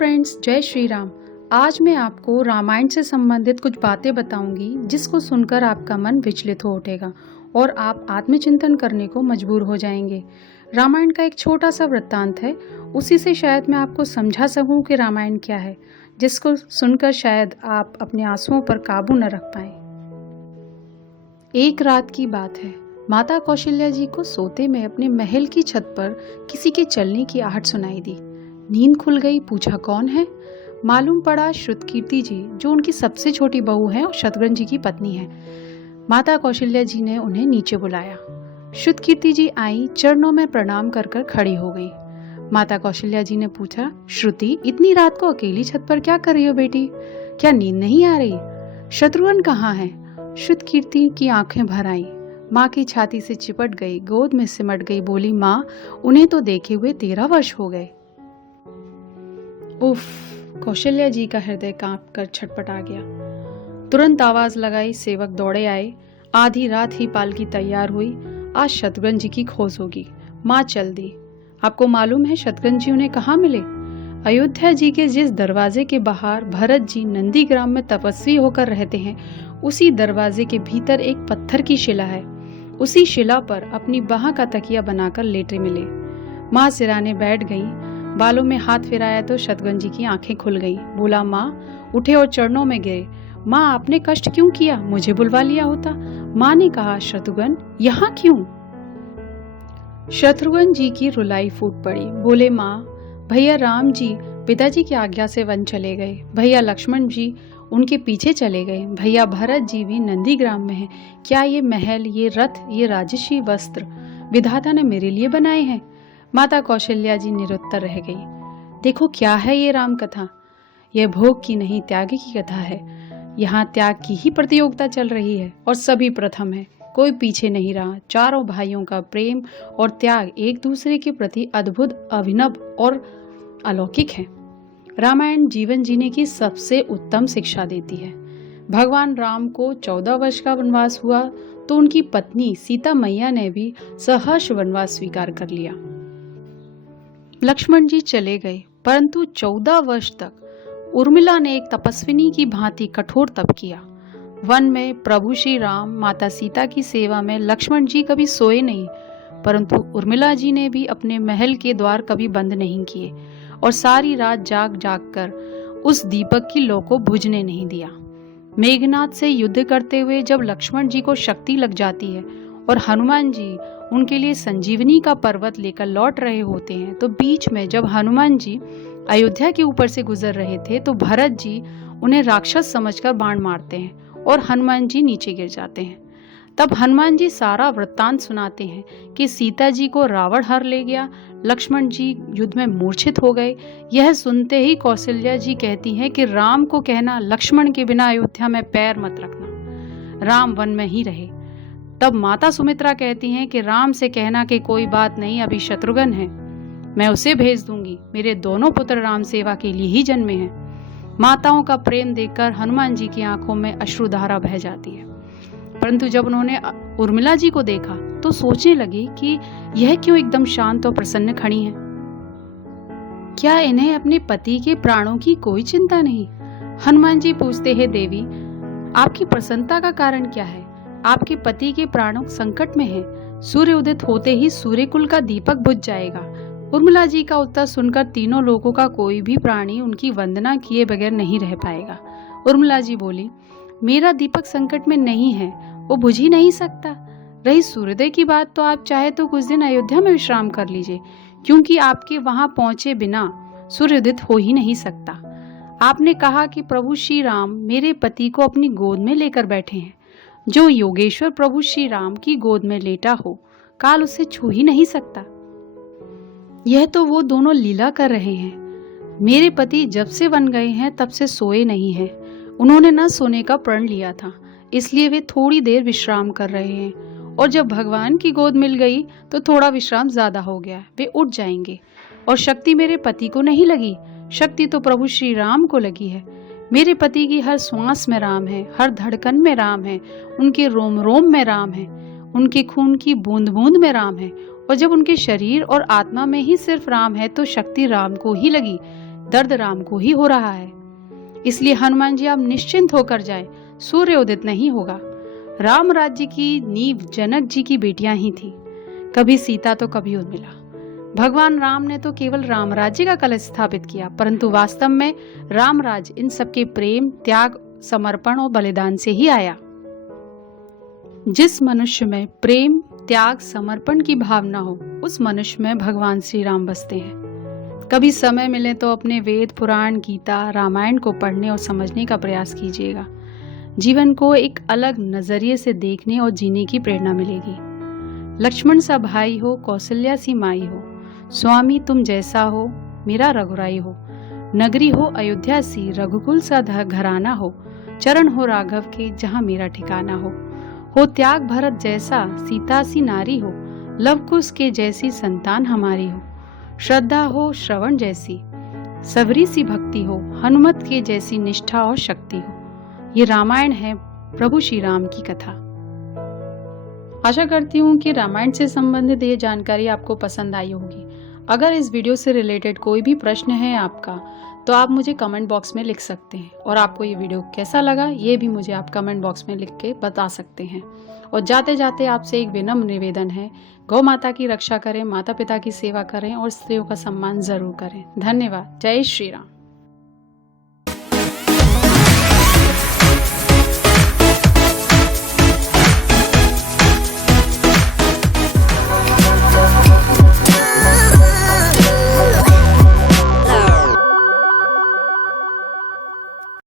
Friends, जय श्री राम। आज मैं आपको रामायण से संबंधित कुछ बातें बताऊंगी जिसको सुनकर आपका मन विचलित हो उठेगा और आप आत्मचिंतन करने को मजबूर हो जाएंगे। रामायण का एक छोटा सा वृत्तांत है, उसी से शायद मैं आपको समझा सकूं कि रामायण क्या है, जिसको सुनकर शायद आप अपने आंसुओं पर काबू न रख पाएं। एक रात की बात है। माता कौशल्या जी को सोते में अपने महल की छत पर किसी के चलने की आहट सुनाई दी। नींद खुल गई, पूछा कौन है। मालूम पड़ा श्रुतकीर्ति जी, जो उनकी सबसे छोटी बहू है और शत्रुघ्न जी की पत्नी है। माता कौशल्या जी ने उन्हें नीचे बुलाया। श्रुतकीर्ति जी आई, चरणों में प्रणाम कर कर खड़ी हो गई। माता कौशल्या जी ने पूछा, श्रुति, इतनी रात को अकेली छत पर क्या कर रही हो बेटी? क्या नींद नहीं आ रही? शत्रुघ्न कहाँ है? श्रुतकीर्ति की आंखें भर आई, माँ की छाती से चिपट गई, गोद में सिमट गई, बोली, माँ, उन्हें तो देखे हुए 13 वर्ष हो गए। उफ! कौशल्या जी का हृदय कांप कर छटपटा गया। तुरंत आवाज लगाई, सेवक दौड़े आए। आधी रात ही पालकी तैयार हुई। आज शत्रुघ्न जी की खोज होगी। माँ चल दी। आपको मालूम है शत्रुघ्न जी उन्हें कहाँ मिले? अयोध्या जी के जिस दरवाजे के बाहर भरत जी नंदीग्राम में तपस्वी होकर रहते हैं, उसी दरवाजे के भीतर एक पत्थर की शिला है। उसी शिला पर अपनी बाह का तकिया बनाकर लेटे मिले। माँ सिराने बैठ गई। बालों में हाथ फिराया तो शत्रुघ्न जी की आंखें खुल गईं। बोला, माँ, उठे और चरणों में गिरे। माँ, आपने कष्ट क्यों किया? मुझे बुलवा लिया होता। माँ ने कहा, शत्रुघ्न, यहाँ क्यों? शत्रुघ्न जी की रुलाई फूट पड़ी। बोले, माँ, भैया राम जी पिताजी की आज्ञा से वन चले गए। भैया लक्ष्मण जी उनके पीछे चले गए। भैया भरत जी भी नंदीग्राम में हैं। क्या ये महल, ये रथ, ये राजसी वस्त्र विधाता ने मेरे लिए बनाए हैं? माता कौशल्या जी निरुत्तर रह गई। देखो, क्या है ये राम कथा? यह भोग की नहीं, त्याग की कथा है। यहाँ त्याग की ही प्रतियोगिता चल रही है और सभी प्रथम है, कोई पीछे नहीं रहा। चारों भाइयों का प्रेम और त्याग एक दूसरे के प्रति अद्भुत, अभिनव और अलौकिक है। रामायण जीवन जीने की सबसे उत्तम शिक्षा देती है। भगवान राम को 14 वर्ष का वनवास हुआ तो उनकी पत्नी सीता मैया ने भी सहर्ष वनवास स्वीकार कर लिया। लक्ष्मण जी चले गए, परंतु 14 वर्ष तक उर्मिला ने एक तपस्विनी की भांति कठोर तप किया। वन में प्रभु श्री राम, माता सीता की सेवा में लक्ष्मण जी कभी सोए नहीं, परंतु उर्मिला जी ने भी अपने महल के द्वार कभी बंद नहीं किए और सारी रात जाग जाग कर उस दीपक की लौ को बुझने नहीं दिया। मेघनाथ से युद्ध करते हुए जब लक्ष्मण जी को शक्ति लग जाती है और हनुमान जी उनके लिए संजीवनी का पर्वत लेकर लौट रहे होते हैं, तो बीच में जब हनुमान जी अयोध्या के ऊपर से गुजर रहे थे तो भरत जी उन्हें राक्षस समझकर बाण मारते हैं और हनुमान जी नीचे गिर जाते हैं। तब हनुमान जी सारा वृत्तांत सुनाते हैं कि सीता जी को रावण हर ले गया, लक्ष्मण जी युद्ध में मूर्छित हो गए। यह सुनते ही कौशल्या जी कहती हैं कि राम को कहना, लक्ष्मण के बिना अयोध्या में पैर मत रखना, राम वन में ही रहे। तब माता सुमित्रा कहती हैं कि राम से कहना कि कोई बात नहीं, अभी शत्रुघ्न है, मैं उसे भेज दूंगी, मेरे दोनों पुत्र राम सेवा के लिए ही जन्मे हैं। माताओं का प्रेम देखकर हनुमान जी की आंखों में अश्रुधारा बह जाती है। परंतु जब उन्होंने उर्मिला जी को देखा तो सोचने लगी कि यह क्यों एकदम शांत और प्रसन्न खड़ी हैं? क्या इन्हें अपने पति के प्राणों की कोई चिंता नहीं? हनुमान जी पूछते हैं, देवी, आपकी प्रसन्नता का कारण क्या है? आपके पति के प्राणों संकट में हैं। सूर्य उदित होते ही सूर्य कुल का दीपक बुझ जाएगा। उर्मिला जी का उत्तर सुनकर तीनों लोगों का कोई भी प्राणी उनकी वंदना किए बगैर नहीं रह पाएगा। उर्मिला जी बोली, मेरा दीपक संकट में नहीं है, वो बुझ ही नहीं सकता। रही सूर्योदय की बात, तो आप चाहे तो कुछ दिन अयोध्या में विश्राम कर लीजिए, क्योंकि आपके वहां पहुंचे बिना सूर्योदित हो ही नहीं सकता। आपने कहा कि प्रभु श्री राम मेरे पति को अपनी गोद में लेकर बैठे हैं। जो योगेश्वर प्रभु श्री राम की गोद में लेटा हो, काल उसे छू ही नहीं सकता। यह तो वो दोनों लीला कर रहे हैं। मेरे पति जब से वन गए हैं तब से सोए नहीं हैं। उन्होंने न सोने का प्रण लिया था, इसलिए वे थोड़ी देर विश्राम कर रहे हैं, और जब भगवान की गोद मिल गई तो थोड़ा विश्राम ज्यादा हो गया, वे उठ जाएंगे। और शक्ति मेरे पति को नहीं लगी, शक्ति तो प्रभु श्री राम को लगी है। मेरे पति की हर श्वास में राम है, हर धड़कन में राम है, उनके रोम रोम में राम है, उनके खून की बूंद बूंद में राम है। और जब उनके शरीर और आत्मा में ही सिर्फ राम है तो शक्ति राम को ही लगी। दर्द राम को ही हो रहा है। इसलिए हनुमान जी आप निश्चिंत होकर जाएं, सूर्य उदित नहीं होगा। राम राज्य की नींव जनक जी की बेटियां ही थी, कभी सीता तो कभी उर्मिला। भगवान राम ने तो केवल राम राज्य का कलश स्थापित किया, परंतु वास्तव में राम राज्य इन सबके प्रेम, त्याग, समर्पण और बलिदान से ही आया। जिस मनुष्य में प्रेम, त्याग, समर्पण की भावना हो, उस मनुष्य में भगवान श्री राम बसते हैं। कभी समय मिले तो अपने वेद, पुराण, गीता, रामायण को पढ़ने और समझने का प्रयास कीजिएगा। जीवन को एक अलग नजरिए से देखने और जीने की प्रेरणा मिलेगी। लक्ष्मण सा भाई हो, कौशल्या सी माई हो, स्वामी तुम जैसा हो, मेरा रघुराई हो, नगरी हो अयोध्या सी, रघुकुल सा घराना हो, चरण हो राघव के जहाँ मेरा ठिकाना हो त्याग भरत जैसा, सीता सी नारी हो, लव कुश के जैसी संतान हमारी हो, श्रद्धा हो श्रवण जैसी, सबरी सी भक्ति हो, हनुमत के जैसी निष्ठा और शक्ति हो। ये रामायण है प्रभु श्री राम की कथा। आशा करती हूँ कि रामायण से संबंधित ये जानकारी आपको पसंद आई होगी। अगर इस वीडियो से रिलेटेड कोई भी प्रश्न है आपका, तो आप मुझे कमेंट बॉक्स में लिख सकते हैं। और आपको ये वीडियो कैसा लगा, ये भी मुझे आप कमेंट बॉक्स में लिख के बता सकते हैं। और जाते जाते आपसे एक विनम्र निवेदन है, गौ माता की रक्षा करें, माता पिता की सेवा करें और स्त्रियों का सम्मान जरूर करें। धन्यवाद। जय श्री राम।